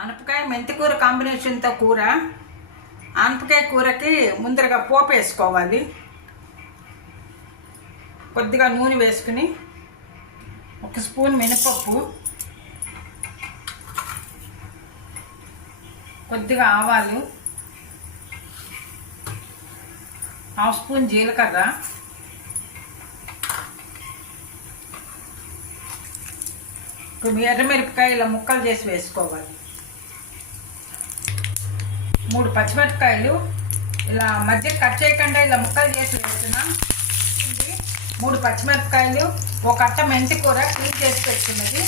ఆనపకాయ మెంతికూర కాంబినేషన్తో కూర. ఆనపకాయ కూరకి ముందరగా పోపు వేసుకోవాలి. కొద్దిగా నూనె వేసుకుని ఒక స్పూన్ మినపప్పు కొద్దిగా ఆవాలు హాఫ్ స్పూన్ జీలకర్ర ఎర్రమిరపకాయ ఇలా ముక్కలు చేసి వేసుకోవాలి. మూడు పచ్చిమిరపకాయలు. ఇలా మధ్య కట్ చేయకుండా ఇలా ముక్కలు చేసి వేస్తున్నాం మూడు పచ్చిమిరపకాయలు. ఒక అట్ట మెంతి కూర క్లీన్ చేసి పెట్టుకున్నది.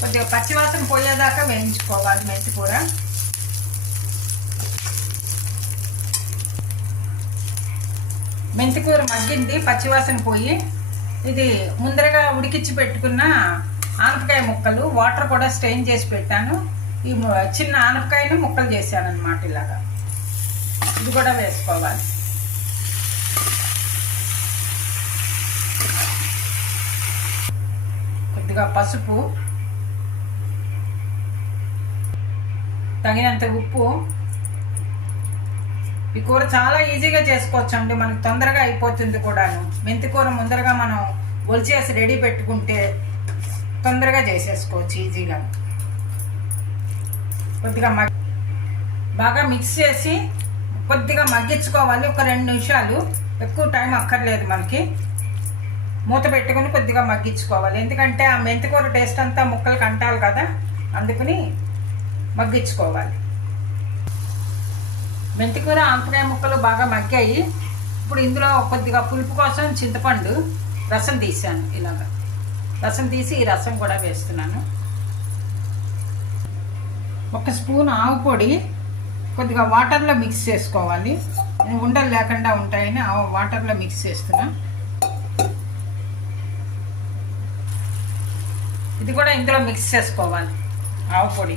కొద్దిగా పచ్చివాసన పోయేదాకా వేయించుకోవాలి మెంతి కూర మెంతికూర మగ్గింది పచ్చివాసన పోయి ఇది ముందరగా ఉడికిచ్చి పెట్టుకున్న ఆనపకాయ ముక్కలు వాటర్ కూడా స్ట్రెయిన్ చేసి పెట్టాను. ఈ చిన్న ఆనపకాయని ముక్కలు చేశాను అనమాట ఇలాగా. ఇది కూడా వేసుకోవాలి. కొద్దిగా పసుపు తగినంత ఉప్పు ఈ కూర చాలా ఈజీగా చేసుకోవచ్చు అండి మనకు తొందరగా అయిపోతుంది కూడాను. మెంతి కూర ముందరగా మనం ఒలిచేసి రెడీ పెట్టుకుంటే తొందరగా చేసేసుకోవచ్చు ఈజీగా. కొద్దిగా మగ్ బాగా మిక్స్ చేసి కొద్దిగా మగ్గించుకోవాలి. ఒక రెండు నిమిషాలు. ఎక్కువ టైం అక్కర్లేదు మనకి. మూత పెట్టుకుని కొద్దిగా మగ్గించుకోవాలి. ఎందుకంటే ఆ మెంతి కూర టేస్ట్ అంతా ముక్కలు కంటాలి కదా. అందుకని మగ్గించుకోవాలి. మెంతికూర ఆనపకాయ ముక్కలు బాగా మగ్గాయి. ఇప్పుడు ఇందులో కొద్దిగా పులుపు కోసం చింతపండు రసం తీసాను ఇలాగా. రసం తీసి ఈ రసం కూడా వేస్తున్నాను. ఒక స్పూన్ ఆవు పొడి కొద్దిగా వాటర్లో మిక్స్ చేసుకోవాలి. ఉండలు లేకుండా ఉంటాయని ఆ వాటర్లో మిక్స్ చేస్తున్నా. ఇది కూడా ఇందులో మిక్స్ చేసుకోవాలి ఆవు పొడి.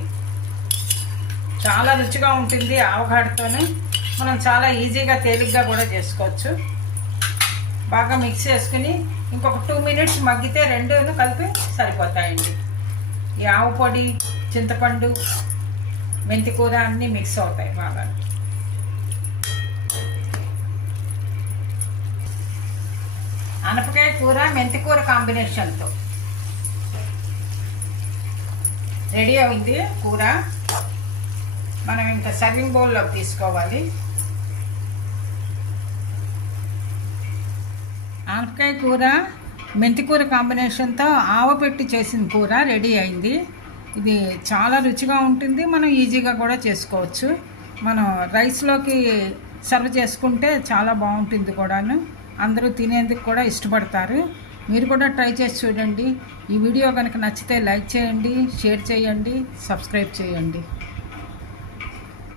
చాలా రుచిగా ఉంటుంది ఆవకాడతోనే. మనం చాలా ఈజీగా తేలిగ్గా కూడా చేసుకోవచ్చు. బాగా మిక్స్ చేసుకుని ఇంకొక టూ మినిట్స్ మగ్గితే రెండును కలిపి సరిపోతాయండి. ఈ ఆవు పొడి చింతపండు మెంతి కూర అన్నీ మిక్స్ అవుతాయి బాగా. అనపకాయ కూర మెంతి కూర కాంబినేషన్తో. రెడీ అయింది కూర. మనం ఇంత సర్వింగ్ బౌల్లోకి తీసుకోవాలి. ఆనపకాయ కూర మెంతికూర కాంబినేషన్తో ఆవ పెట్టి చేసిన కూర రెడీ అయింది. ఇది చాలా రుచిగా ఉంటుంది. మనం ఈజీగా కూడా చేసుకోవచ్చు. మనం రైస్లోకి సర్వ్ చేసుకుంటే చాలా బాగుంటుంది కూడాను. అందరూ తినేందుకు కూడా ఇష్టపడతారు. మీరు కూడా ట్రై చేసి చూడండి. ఈ వీడియో కనుక నచ్చితే లైక్ చేయండి షేర్ చేయండి సబ్స్క్రైబ్ చేయండి.